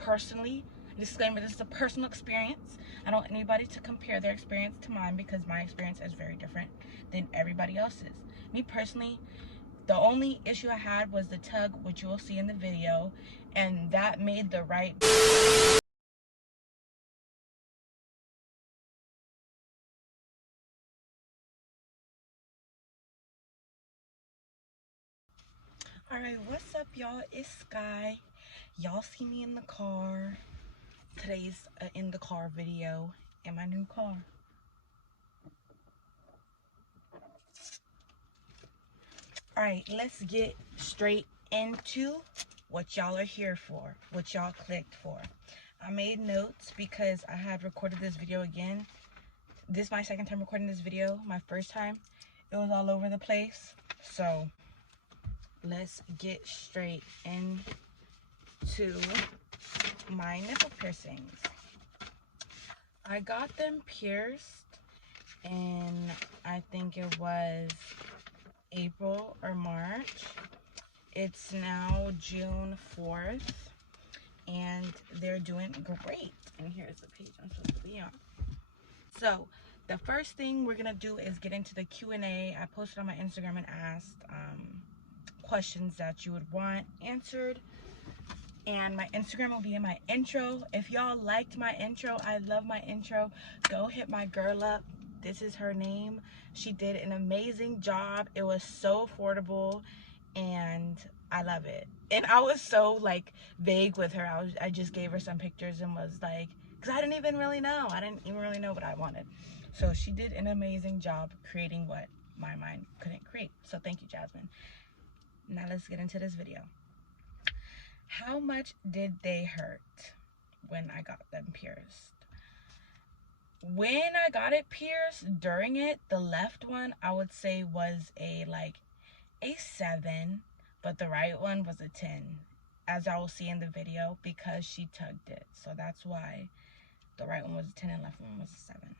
personally, disclaimer, this is a personal experience. I don't want anybody to compare their experience to mine because my experience is very different than everybody else's. Me personally, the only issue I had was the tug, which you will see in the video, and that made the right. Alright, what's up, y'all? It's Sky. Y'all see me in the car. Today's in the car video in my new car. Alright, let's get straight into what y'all are here for, what y'all clicked for. I made notes because I had recorded this video again. This is my second time recording this video. My first time, it was all over the place. So let's get straight into my nipple piercings. I got them pierced in, I think it was April or March. It's now June 4th and they're doing great. And here's the page I'm supposed to be on. So the first thing we're gonna do is get into the Q&A. I posted on my Instagram and asked questions that you would want answered, and my Instagram will be in my intro. If y'all liked my intro, I love my intro, go hit my girl up. This is her name. She did an amazing job. It was so affordable and I love it. And I was so like vague with her. I just gave her some pictures and was like, because I didn't even really know what I wanted. So she did an amazing job creating what my mind couldn't create. So thank you, Jasmine. Now let's get into this video. How much did they hurt when I got them pierced? When I got it pierced, during it, the left one I would say was a 7, but the right one was a 10, as I will see in the video, because she tugged it. So that's why the right one was a 10 and left one was a 7.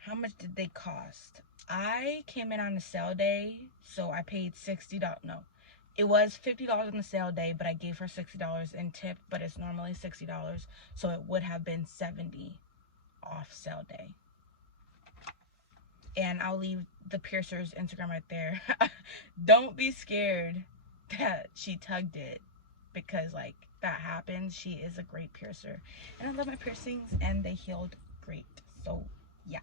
How much did they cost? I came in on a sale day, so I paid $60. No, it was $50 on the sale day, but I gave her $60 in tip, but it's normally $60, so it would have been $70 off sale day. And I'll leave the piercer's Instagram right there. Don't be scared that she tugged it, because like that happens. She is a great piercer, and I love my piercings and they healed great. So yeah.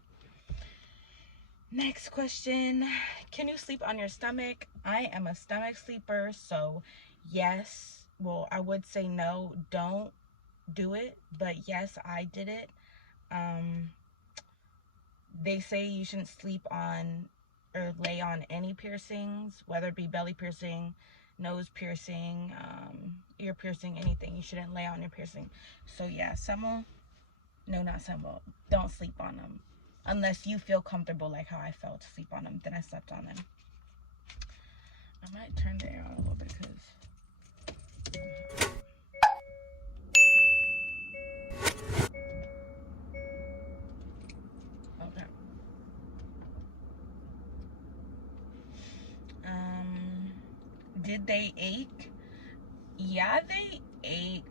Next question. Can you sleep on your stomach? I am a stomach sleeper, so yes. Well, I would say no, don't do it, but yes, I did it. They say you shouldn't sleep on or lay on any piercings, whether it be belly piercing, nose piercing, ear piercing, anything. You shouldn't lay on your piercing. So yeah, don't sleep on them unless you feel comfortable like how I felt to sleep on them. Then I slept on them. I might turn the air on a little bit because okay. Did they ache? Yeah, they ached.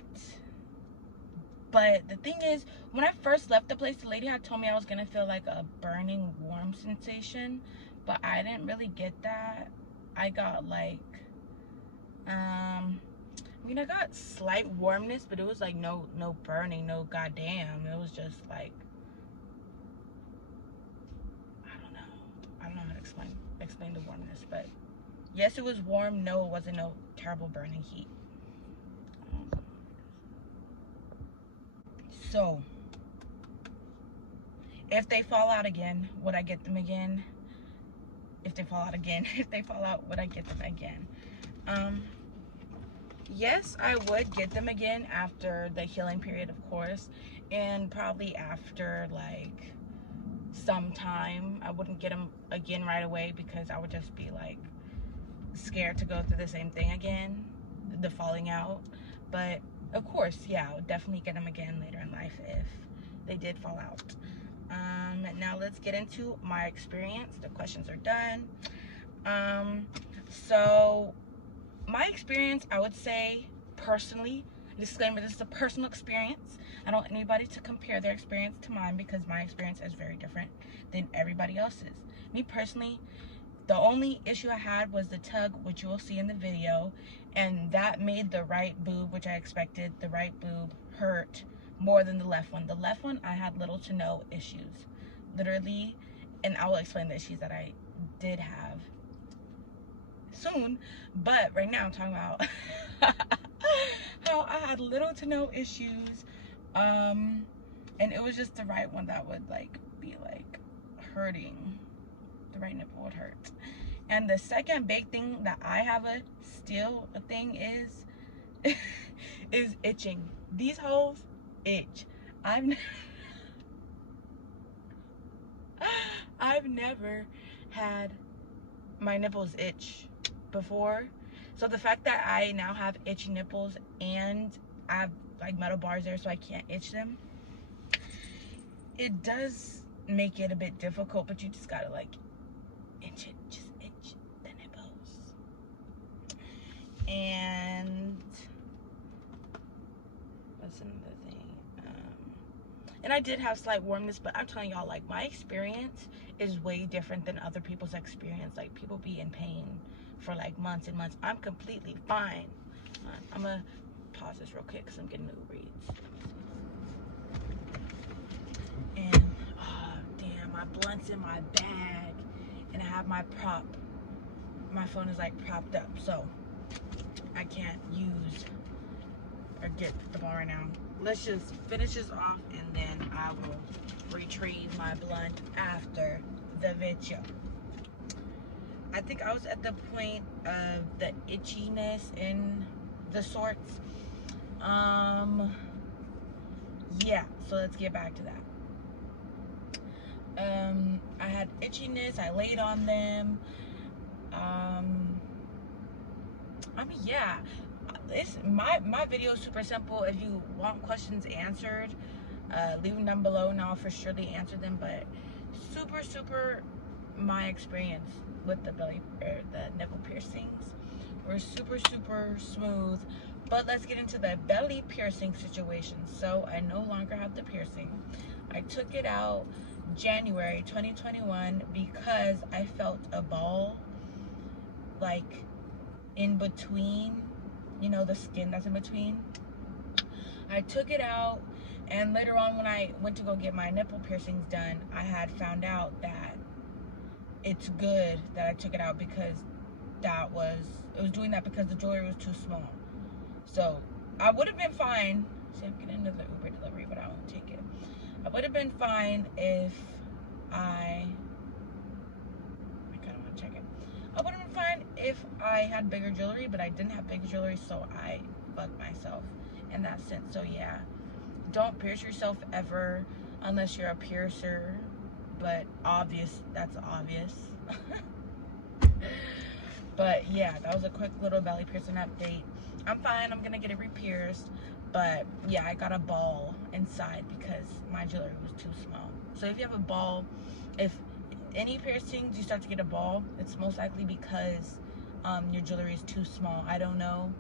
But the thing is, when I first left the place, the lady had told me I was gonna feel like a burning warm sensation, but I didn't really get that. I got like I got slight warmness, but it was like no burning, no goddamn. It was just like, I don't know how to explain the warmness, but yes, it was warm. No, it wasn't no terrible burning heat. So if they fall out again, would I get them again? If they fall out, would I get them again? Yes, I would get them again after the healing period, of course, and probably after like some time. I wouldn't get them again right away because I would just be like scared to go through the same thing again, the falling out. But of course, yeah, I would definitely get them again later in life if they did fall out. Now let's get into my experience. The questions are done. So my experience, I would say personally, Disclaimer, this is a personal experience. I don't want anybody to compare their experience to mine because my experience is very different than everybody else's. Me personally, the only issue I had was the tug, which you will see in the video, and that made the right boob, which I expected, the right boob hurt more than the left one. The left one, I had little to no issues, literally, and I will explain the issues that I did have soon, but right now I'm talking about how I had little to no issues, and it was just the right one that would like be like hurting. The right nipple would hurt. And the second big thing that I have a thing is is itching. These holes itch. I've never had my nipples itch before, so the fact that I now have itchy nipples and I have like metal bars there so I can't itch them, it does make it a bit difficult, but you just gotta like itch it, just itch the nipples. And what's another thing? And I did have slight warmness, but I'm telling y'all, like, my experience is way different than other people's experience. Like, people be in pain for like months and months. I'm completely fine. I'm gonna pause this real quick because I'm getting new reads. And oh damn, my blunt's in my bag, and I have my prop. My phone is like propped up, so I can't use or get the ball right now. Let's just finish this off, and then I will retrieve my blunt after the video. I think I was at the point of the itchiness in the sorts. Yeah, so let's get back to that. I had itchiness, I laid on them. I mean, yeah, it's my video is super simple. If you want questions answered, leave them down below and I'll for surely answer them. But super my experience with the nipple piercings were super smooth. But let's get into the belly piercing situation. So I no longer have the piercing. I took it out January 2021 because I felt a ball like in between, you know, the skin that's in between. I took it out, and later on when I went to go get my nipple piercings done, I had found out that it's good that I took it out because it was doing that because the jewelry was too small. So I would have been fine. See, I'm getting another Uber delivery, but I won't take it. I would have been fine if I kind of want to check it. I would have been fine if I had bigger jewelry, but I didn't have big jewelry, so I fucked myself in that sense. So yeah, don't pierce yourself ever unless you're a piercer, but that's obvious. But yeah, that was a quick little belly piercing update. I'm fine, I'm gonna get it re-pierced, but yeah, I got a ball inside because my jewelry was too small. So if you have a ball, if any piercings you start to get a ball, it's most likely because your jewelry is too small. I don't know.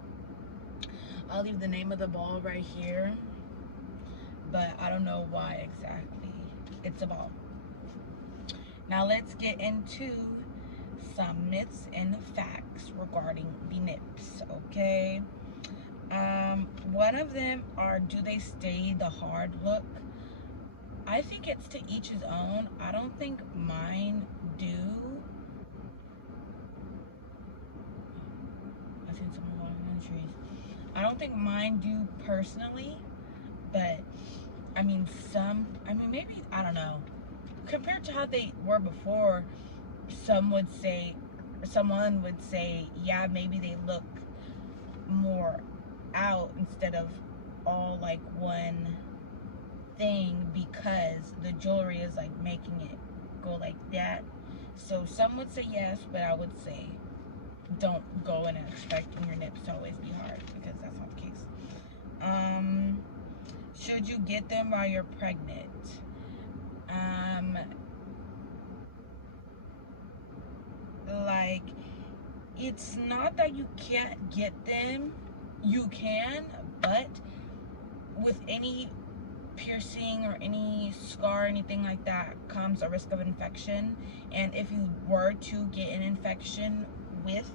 I'll leave the name of the ball right here, but I don't know why exactly it's a ball. Now let's get into some myths and facts regarding the nips, okay? One of them are, do they stay the hard look? I think it's to each his own. I don't think mine do. I seen someone walking in the trees. I don't think mine do personally, but I mean maybe, I don't know. Compared to how they were before, someone would say, yeah, maybe they look more out instead of all like one thing because the jewelry is like making it go like that. So some would say yes, but I would say don't go in expecting your nips to always be hard, because that's not the case. Should you get them while you're pregnant? Like, it's not that you can't get them. You can, but with any piercing or any scar or anything like that comes a risk of infection. And if you were to get an infection with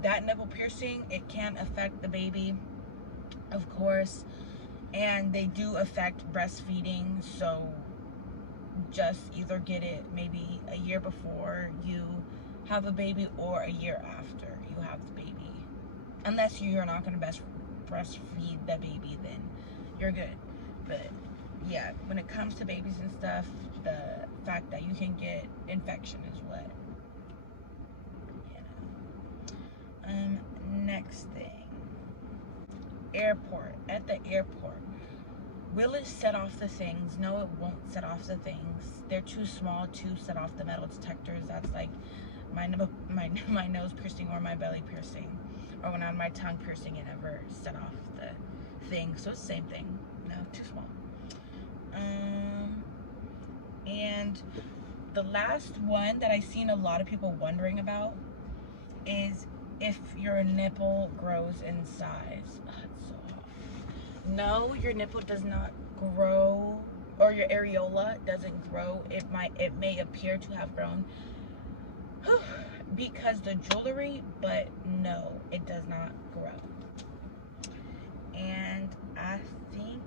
that nipple piercing, it can affect the baby, of course, and they do affect breastfeeding. So just either get it maybe a year before you have a baby or a year after you have the baby, unless you're not going to breastfeed the baby, then you're good. But yeah, when it comes to babies and stuff, the fact that you can get infection is what, you know. Next thing, airport. At the airport, will it set off the things? No, it won't set off the things. They're too small to set off the metal detectors. That's like my nose piercing or my belly piercing, or when I had my tongue piercing, it never set off the thing. So it's the same thing. No, too small. And the last one that I've seen a lot of people wondering about is if your nipple grows in size. Oh, it's so hot. No, your nipple does not grow, or your areola doesn't grow. It may appear to have grown because the jewelry, but no, it does not grow. And I think,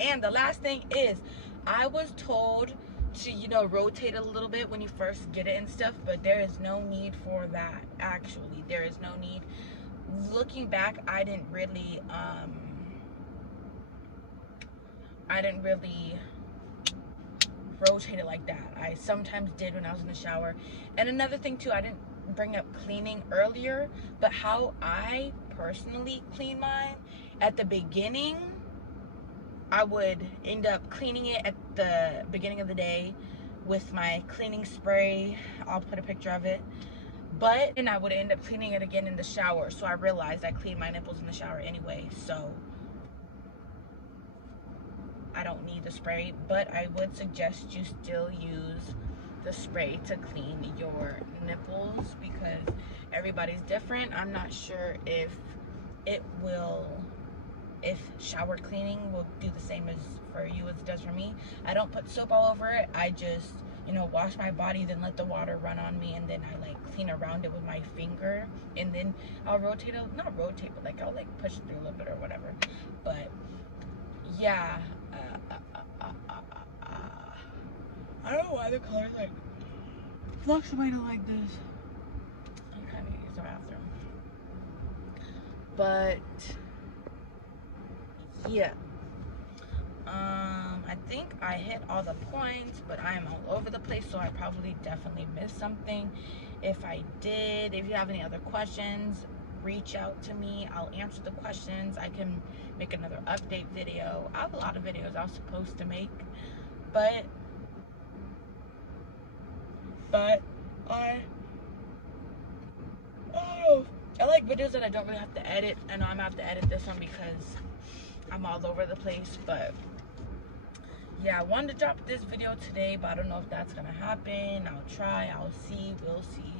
and the last thing is, I was told to, you know, rotate a little bit when you first get it and stuff, but there is no need for that. Actually, there is no need. Looking back, I didn't really rotate it like that. I sometimes did when I was in the shower. And another thing too, I didn't bring up cleaning earlier, but how I personally clean mine, at the beginning, I would end up cleaning it at the beginning of the day with my cleaning spray. I'll put a picture of it. But then I would end up cleaning it again in the shower. So I realized I clean my nipples in the shower anyway, so I don't need the spray. But I would suggest you still use the spray to clean your nipples, because everybody's different. I'm not sure if shower cleaning will do the same as for you as it does for me. I don't put soap all over it. I just, you know, wash my body, then let the water run on me, and then I like clean around it with my finger, and then I'll rotate it, not rotate, but like I'll like push it through a little bit or whatever. But yeah, I don't know why the colors like fluctuating like this. I'm kind of use the bathroom, but yeah. I think I hit all the points, but I am all over the place, so I probably definitely missed something. If I did, if you have any other questions, reach out to me. I'll answer the questions. I can make another update video. I have a lot of videos I was supposed to make, but I like videos that I don't really have to edit. I know I'm gonna have to edit this one because I'm all over the place, but yeah, I wanted to drop this video today, but I don't know if that's gonna happen. I'll try, I'll see, we'll see.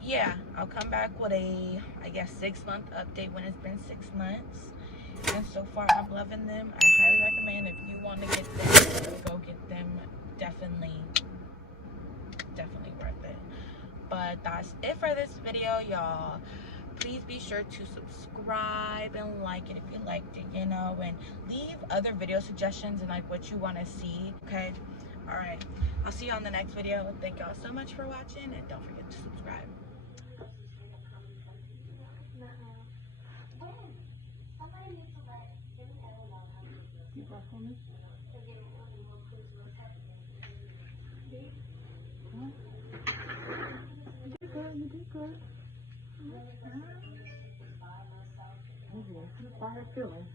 Yeah, I'll come back with a, I guess, 6-month update when it's been 6 months. And so far, I'm loving them. I highly recommend, if you want to get them, go get them. Definitely worth it. But that's it for this video, y'all. Please be sure to subscribe and like it if you liked it, you know, and leave other video suggestions and like what you want to see. Okay, all right, I'll see you on the next video. Thank y'all so much for watching, and don't forget to subscribe. You did good. By her feeling.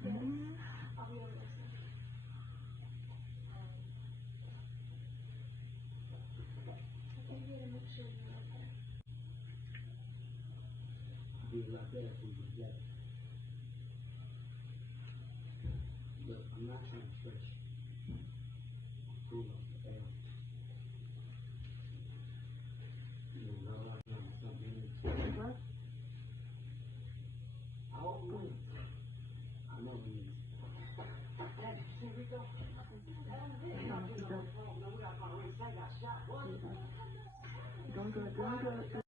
Do it like that if we was that. Look, I'm not trying to stretch. Cool off the air. You know, right now, something. What? Doing good, doing good.